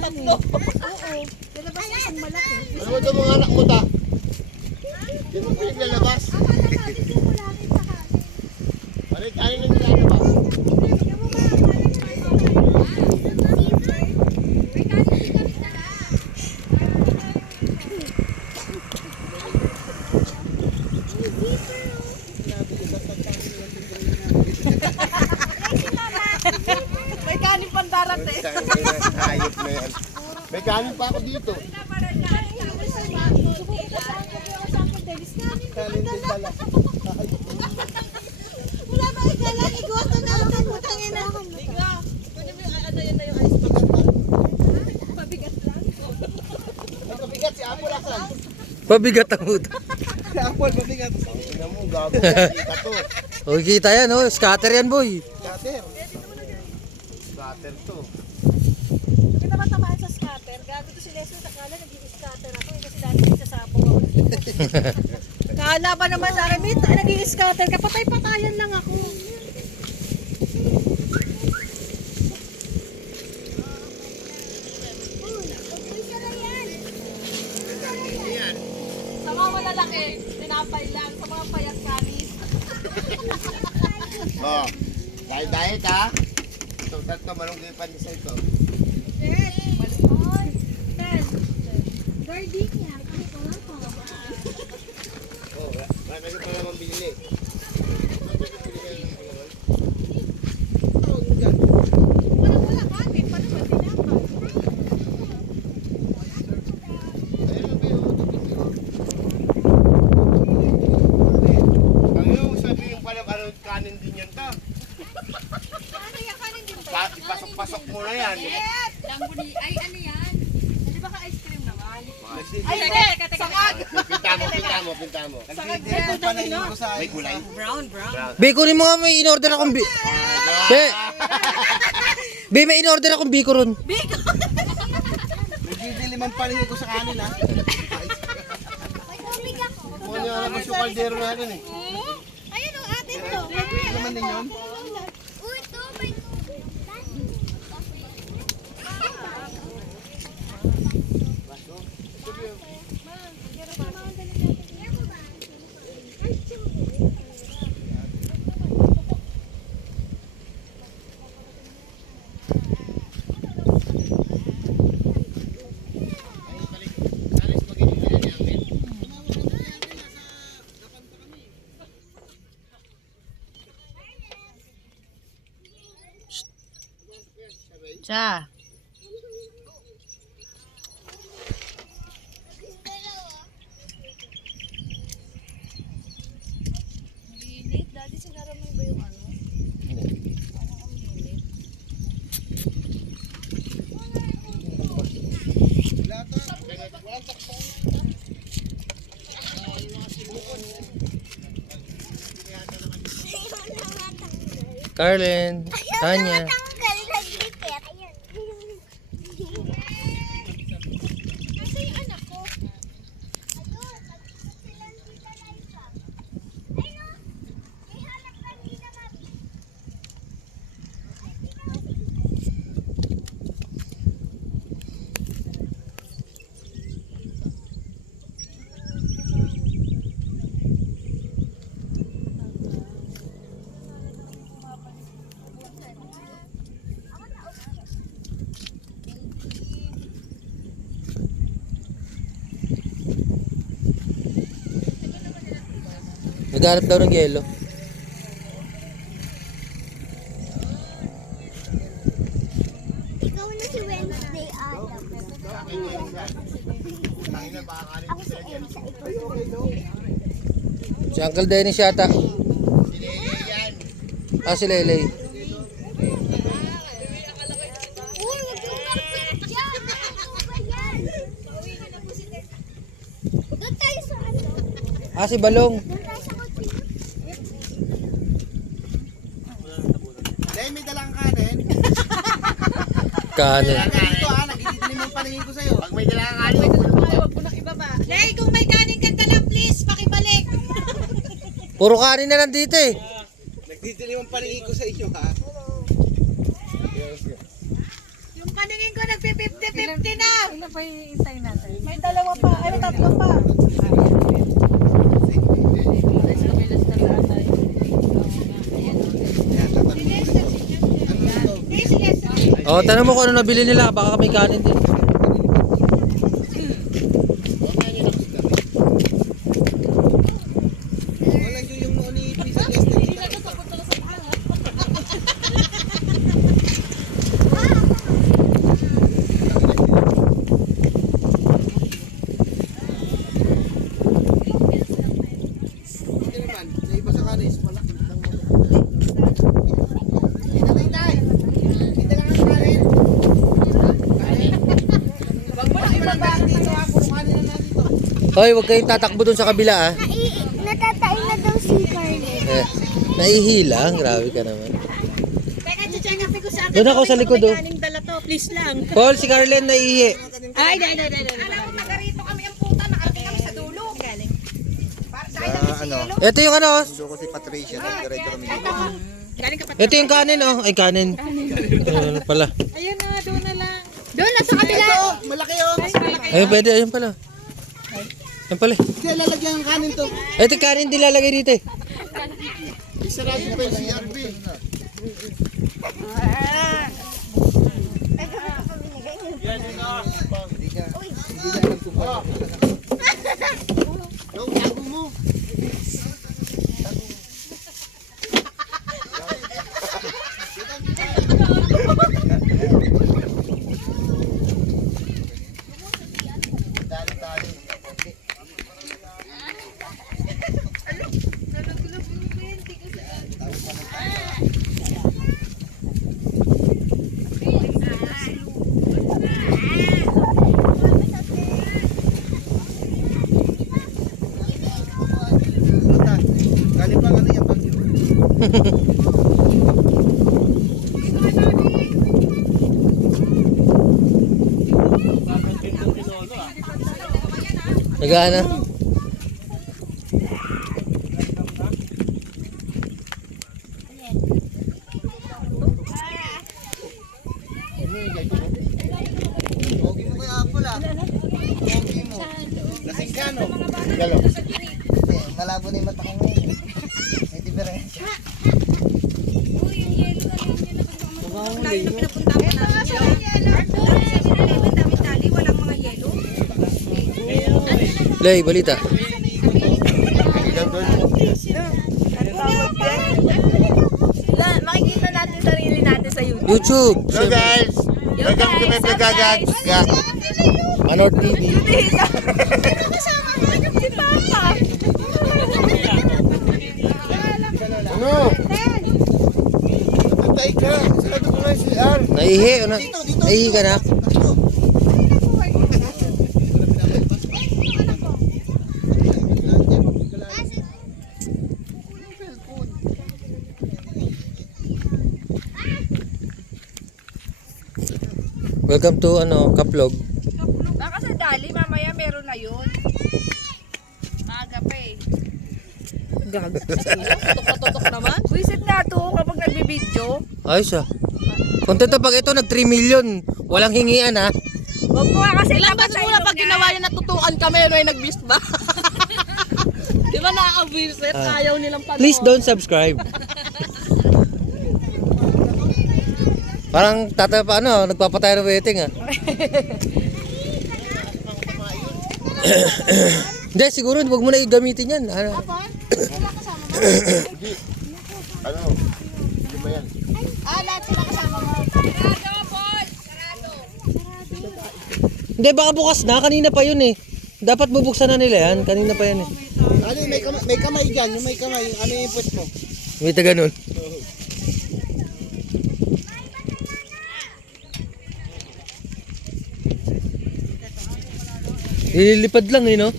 tatlo. Oo. Lalabas na isang malaki. Ano ba ito mga anak mo ta? Yung mga pinaglalabas. Akala natin yung mulangin sa kanin. Ano yung kanin ng nilalabas? Yung mga kanin na may kanin din kami na. May kanin pandarat eh. Hayop na yan. May kanin pa ako dito. Kanin din pala. Wala ba ikala? Igoto na ako ng butangin na. Liga. Pwede mo yung yan na yung ice pack. Pabigat lang. Nagkabigat si Apo Lasan. Pabigat ang utak. Tingnan mo, gago ka to. O, kita yan, oh. Scatter yan, boy. Scatter. Scatter to. Kita ba tamaan sa scatter? Gago to si Leslie. Akala nag-i-scatter ako. Kasi dati nagsasabog ako. Kala ba naman sa akin, nag-i-scatter ka? Patay-patayan lang ako. Sa mga malalaki, tinapay lang. Sa mga payat kanin. Oh, dahil ha. Ito, tatlo, malunggay pa sa ito. Gardenia. Oh, wala na pala mambili. Wala kanin. Paano ba tinapay? Ayun ang biyo. Ang yung sabi yung pala, ano, kanin din yan ta. Ano yung kanin din ba? Ipasok-pasok mo na yan. Lambuni. Ay, ano yan? Di ba ka ice cream naman? Ay, hindi. Sangag. Pinta mo. Sangag yan. May gulay. Brown. Be, kunin mo nga, may in-order akong Be! Be, may in-order akong biko ron. Nagdidili man pala ko sa kanin ha. Kung ano naman yung kaldero natin eh. Ayun o, atin to. Ano naman din yun? Uy, ito may Cha. init. Dati sigara mo ba yung ano? Parang ang init. Carlin, Tanya. Kasi yung anak ko. Naghanap daw ng yelo. Ikaw na si Wednesday, Adam. Ako si Elsa, ikaw si Wednesday. Si Uncle Dennis yata. Ah, si Lele. Uy, huwag yung carpet dyan! Ano ba yan? Doon tayo sa ano? Ah, si Balong. Doon tayo sa kotse. Dahil may dalang kanin. Kanin. Dito ha, nagdidili man paningin ko sa'yo. Pag may dalang kanin, Huwag mo nang ibaba. Lay, kung may kanin ka dala, please, pakibalik. Puro kanin na lang dito eh. Nagdidili man paningin ko sa inyo ha. Yung paningin ko, nagpi-50-50 50 na! Ano pa iintay natin? May dalawa pa. Ay, may tatlo pa. Oh, tanong mo kung ano nabili nila. Baka may kanin din. Walang yung noon ni Pisa Lester. Hindi naman, sa iba sa kanis, malaki lang mo. Kita lang ang kanin. Wag mo na ibaba dito ha, puro kanin na natin to. Hoy, huwag kayong tatakbo dun sa kabila ah. Natatain na daw si Carly. Naihilang. Grabe ka naman. Teka, chicheng ko sa akin. Doon ako sa likod oh. Kaning dala to, please lang. Paul, si Carlen naihi. Ay, dai. Alam mo, taga-rito kami ang puta. Nakarating kami sa dulo. Galing. Ito yung ano. Gusto ko si Patricia. Nag-diretso kami dito. Galing ka pa. Ito yung kanin oh. Ay, kanin. Ano pala. Ayun na, doon na lang. Doon na sa kabila. Ito, malaki oh. Ayun, pwede. Ayun pala. Ayun pala. Hindi, lalagyan ng kanin to. Ito yung kanin dilalagay dito eh. Isarado pa yung CRB. Yung tago mo. Galing pa ano yan, bagyo. Nagana. Pogi mo kaya pala. Pogi mo. Lasing ka no? Galo. Malabo na yung mata ko ngayon. May diferensya. Layo na pinapunta ko namin. Daming tali, walang mga yelo. Lay, balita. Makikita natin sarili natin sa YouTube. YouTube. Hello guys. Welcome to my Pagagag. Manor TV. Kasama ko si Papa. Ano? Natay ka. Sarado ko nga yung CR. Naihi. Ano? Naihi ka na. Welcome to ano, Kaplog. Baka sa dali, mamaya meron na yun. Maaga pa eh. Gag. Tutok naman. Wisit na to kapag nagbibideo. Ayos ah. Content pag ito nag 3 million. Walang hingian ha. Huwag mo nga kasi Ilang batch muna pag ginawa niya natutukan kami, may nag-beast ba? Di ba nakaka-visit? Ayaw nilang panoorin. Please don't subscribe. Parang tatapa ano, nagpapatay ng waiting ah. Hindi, siguro wag mo na gamitin yan. Ano? Ano? Hindi ba yan? Lahat sila kasama mo. Hindi, baka bukas na. Kanina pa yun eh. Dapat bubuksan na nila yan. Kanina pa yan eh. Ano yung may kamay dyan? Yung may kamay, ano yung input mo? May taga nun. Ililipad lang eh, no?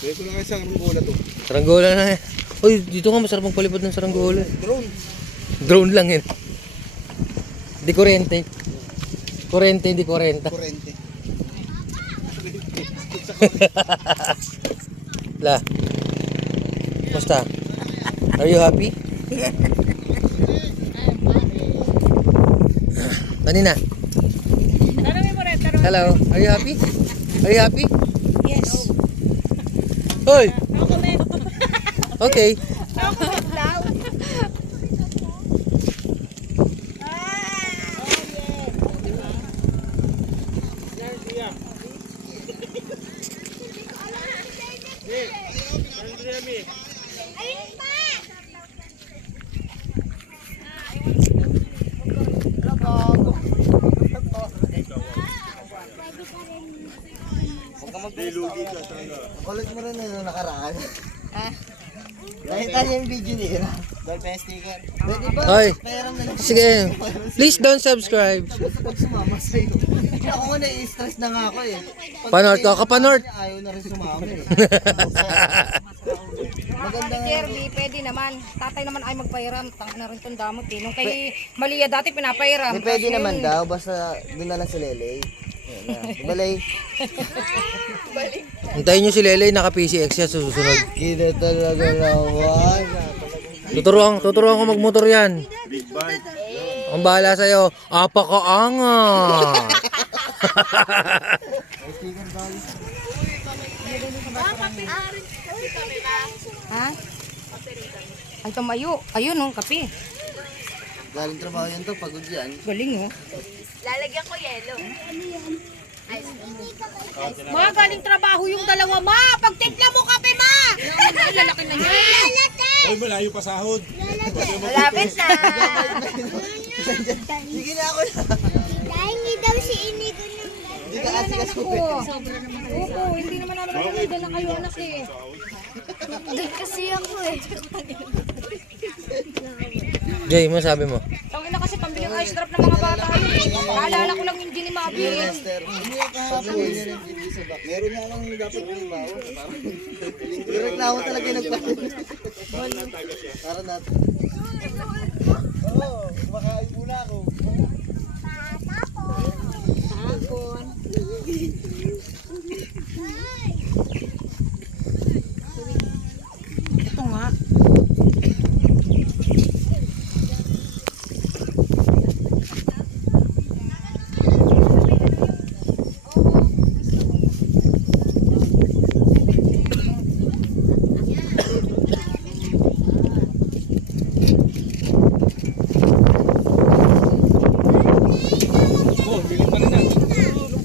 Kaya ko lang kayo sa Ranggola to. Saranggola na eh. Uy, dito nga masarap magpalipad ng saranggola. Drone. Drone lang yun. Di kurente. Kurente, hindi 40. Kurente. La. Basta. Are you happy? Kanina. Tanungin mo rin. Hello. Are you happy? Are you happy? Yes. Hoy. Okay. Kulit mo rin na nakaraan. Nakita niya yung video niya. Dahil pa yung sticker. Pwede ba? Hoy. Pairam na lang. Sige. Please don't subscribe. Pag sumama sa'yo. Ako nga na-stress na nga ako eh. Pag Panort ka, kapanort. ayaw na rin sumama eh. Maganda nga. Kirby, pwede naman. Tatay naman ay magpairam. Tanga na rin itong damot eh. Nung kay Malia dati pinapairam. Hindi pwede Kasi naman yun, daw. Basta doon na lang si Lele. Yan na. Balay. Hintayin nyo si Lele, naka-PCX siya sa susunod. Kita talaga naman. Tuturuan ko magmotor yan. Ang bahala sa'yo, apakaanga. ha? Ay tumayo. Ayun oh, kape. Galing trabaho yan to. Pagod yan. Galing oh. Ma, galing trabaho yung dalawa, ma! Pagtimpla mo kape, ma! Lalaki na niya. Lalata! Malayo pa sahod. Malapit na. Sige na ako na. Dahil hindi daw si Inigo ng Hindi ka kasi kasupi. Opo, hindi naman namin nagaganda na kayo anak eh. Doon kasi ako eh. Jay, mo sabi mo? Ang ina kasi pambiling ice drop ng mga bata yun eh. Naalala ko lang yung Ginny Mabi eh. Master. Pag-uwi niya rin hindi sa back. Meron nga lang dapat yung bawa. Yung reklamo talaga yung nagpalit. Para natin. Oo, kumakain muna ako. Ito nga.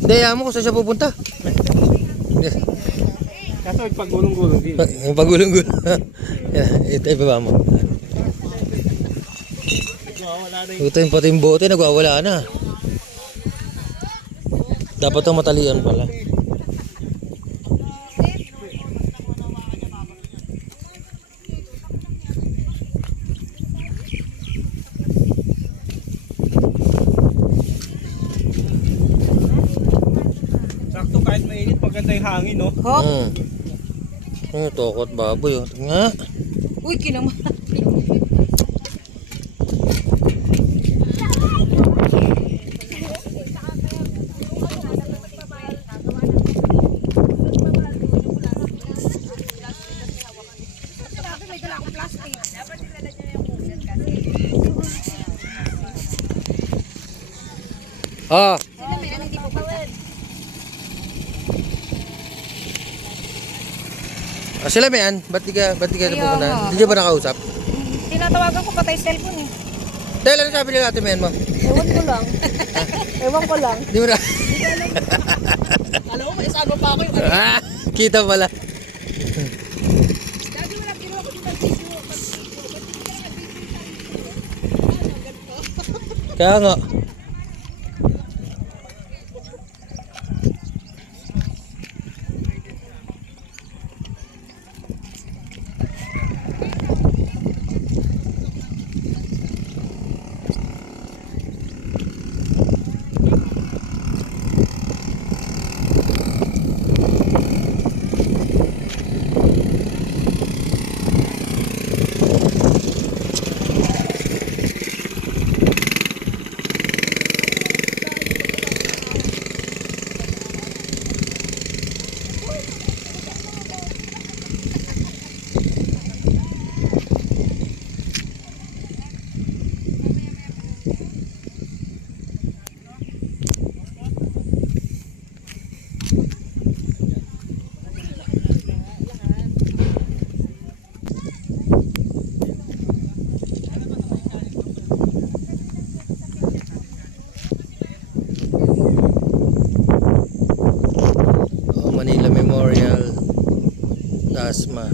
Hindi, ayaw mo kung saan siya pupunta. Kaso pagulong-gulong din. Yung pagulong-gulong. Ito, ibaba mo. Ito yung pati yung bote, nagwawala na. Dapat itong matalian pala. Sakto kahit mainit, maganda yung hangin, no? Ano, tokot baboy. Oh. Nga. Uy, kinama. Ah, Sila may ano, hindi po ba? sila ba yan? Ba't di ka Ayaw napupunta? nga. Hindi niya ba nakausap? Tinatawagan ko patay cellphone eh. Dahil ano sabi nila ate men mo? Ewan ko lang. Ewan ko lang. Di mo na. Alam mo, may isano pa ako yung Ah, kita pala. Kaya nga. asma.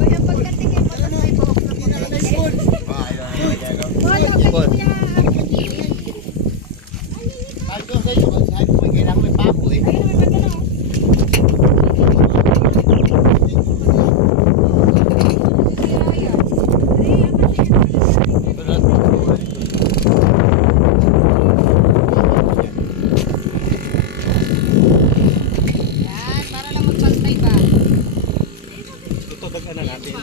Kuya, pagkatingin mo, tapos may buhok na Ipon. Sabi ko sa iyo, sabi ko may kailangan may pako eh. Yan, para lang magpantay ba? Tutudagan na natin.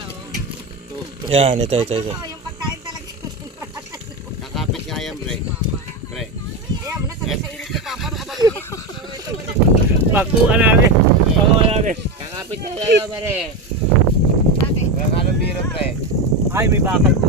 Yan, ito. Yung pagkain talaga. Nakapit nga yan, pre. Pre. Kaya mo na, sabi sa init si Papa, makabalik. Pakuan natin. Pakuan natin. Nakapit nga yan, pre. Bakit? Kaya ka ng biro, pre. Ay, may bakal to.